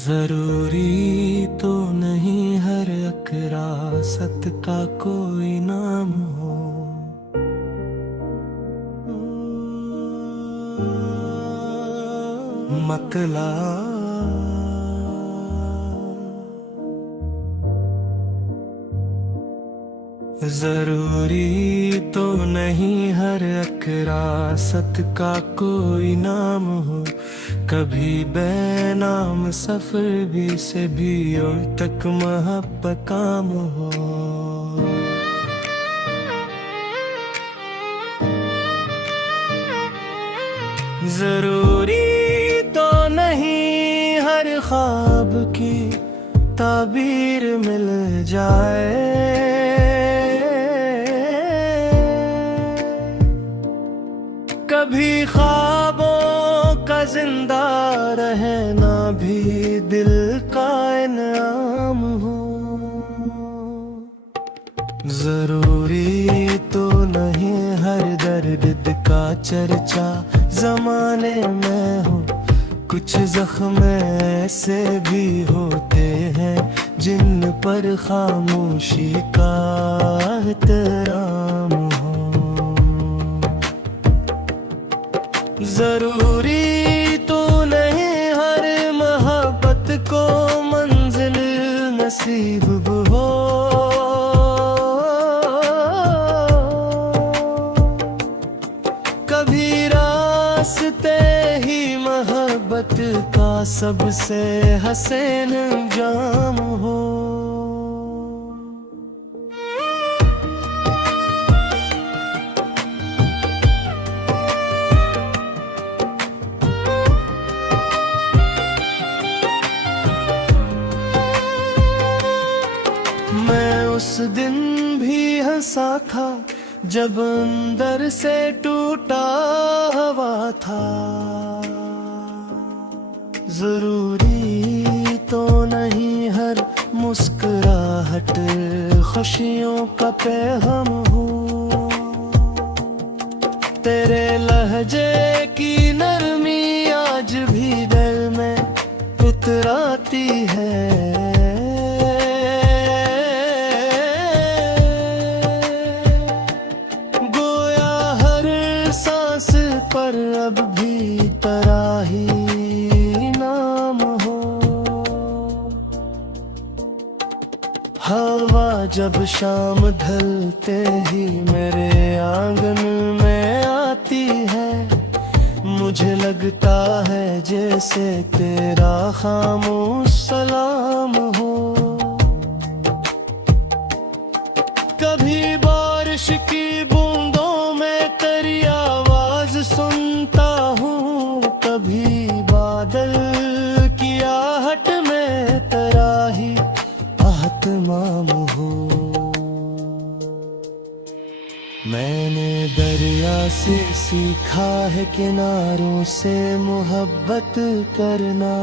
जरूरी तो नहीं हर अकरा सत का कोई नाम हो। मतला जरूरी तो नहीं हर अकरा सत का कोई नाम हो। कभी बेनाम सफर भी से भी और तक महब्बत काम हो। जरूरी तो नहीं हर ख्वाब की ताबीर मिल जाए। कभी ख्वाबों का जिंदा रहना भी दिल का इनाम हो। जरूरी तो नहीं हर दर्द का चर्चा जमाने में हो। कुछ जख्म ऐसे भी होते हैं जिन पर खामोशी का एहतराम हो। जरूरी तो नहीं हर मोहब्बत को मंजिल नसीब हो। कभी रास्ते ही मोहब्बत का सबसे हसीन जाम हो। मैं उस दिन भी हंसा था जब अंदर से टूटा हवा था। जरूरी तो नहीं हर मुस्कुराहट खुशियों का पैगाम हो। तेरे लहजे की नरमी आज भी दिल में उतराती है। पर अब भी तेरा ही नाम हो। हवा जब शाम ढलते ही मेरे आंगन में आती है। मुझे लगता है जैसे तेरा खामोश सलाम हो। कभी बारिश की बूंदों में तेरी आवाज सुनता हूँ। कभी बादल की आहट में तेरा ही आत्माम हो। मैंने दरिया से सीखा है किनारों से मोहब्बत करना।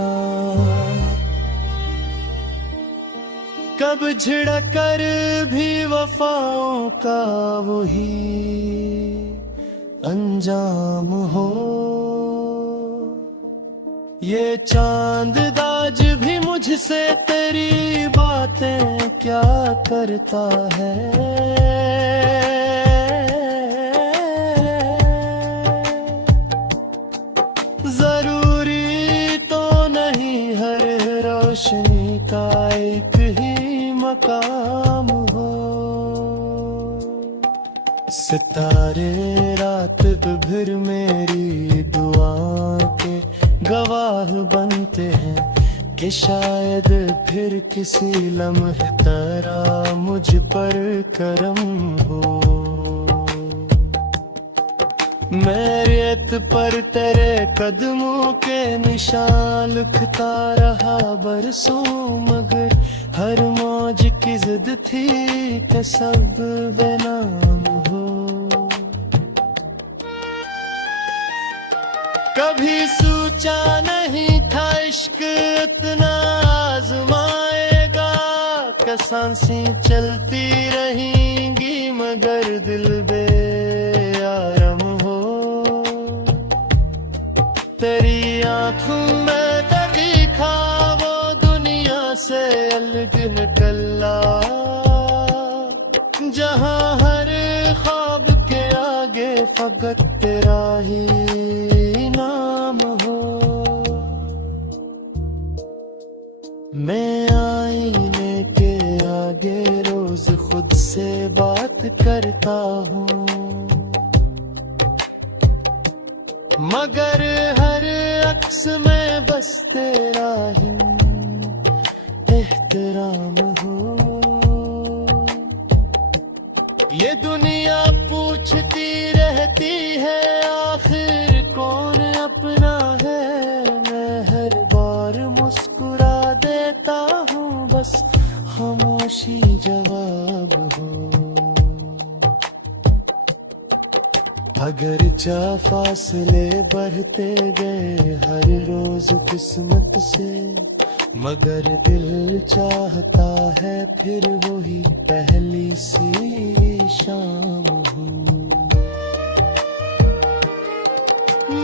कब झिड़क कर भी वफाओं का वही अंजाम हो। ये चांद दाज भी मुझसे तेरी बातें क्या करता है। जरूरी तो नहीं हर रोशनी का एक ही मकाम हो। सितारे रात भर मेरी दुआ के गवाह बनते हैं कि शायद फिर किसी लम्हे तेरा मुझ पर करम हो। मैं रेत पर तेरे कदमों के निशान लिखता रहा बरसों। मगर हर मौज की जिद थी कि सब बेनाम हो। कभी सोचा नहीं था इश्क इतना आजमाएगा। सांसें चलती रहेंगी मगर दिल बेआराम हो। तेरी आंखों में देखा वो अल्लाह, जहां हर ख्वाब के आगे फकत तेरा ही नाम हो। मैं आईने के आगे रोज खुद से बात करता हूँ, मगर हर अक्स में बस तेरा ही एहतराम हो। ये दुनिया पूछती रहती है आखिर कौन अपना है, मैं हर बार मुस्कुरा देता हूँ बस खामोशी जवाब हो। अगर चा फासले बढ़ते गए हर रोज किस्मत से, मगर दिल चाहता है फिर वही पहली सी शाम हो।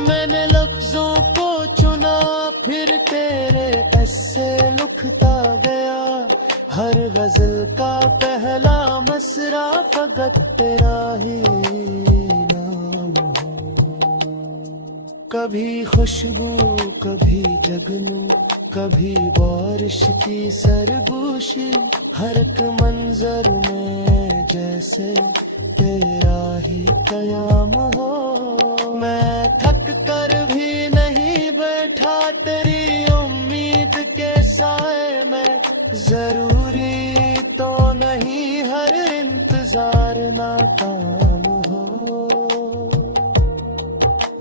मैंने लफ्जों को चुना फिर तेरे ऐसे लिखता गया, हर गजल का पहला मसरा फकत तेरा ही नाम हो। कभी खुशबू कभी जगनू कभी बारिश की सरगोशी, हर एक मंजर में जैसे तेरा ही कयाम हो। मैं थक कर भी नहीं बैठा तेरी उम्मीद के साए में, जरूरी तो नहीं हर इंतजार नाकाम हो।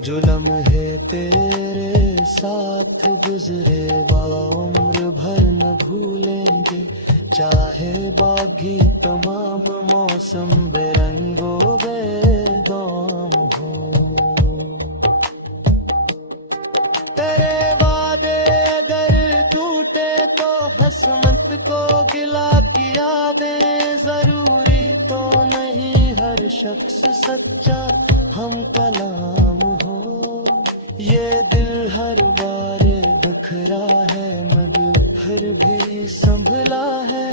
जो लम्हे तेरे साथ गुजरे वो उम्र भर न भूलेंगे, चाहे बागी तमाम मौसम बेरंगो बेदाम हो। तेरे वादे अगर टूटे तो हसमत को गिला किया दे, जरूरी तो नहीं हर शख्स सच्चा हम कलाम हो। ये दिल हर बार बिखरा है मगर फिर भी संभला है।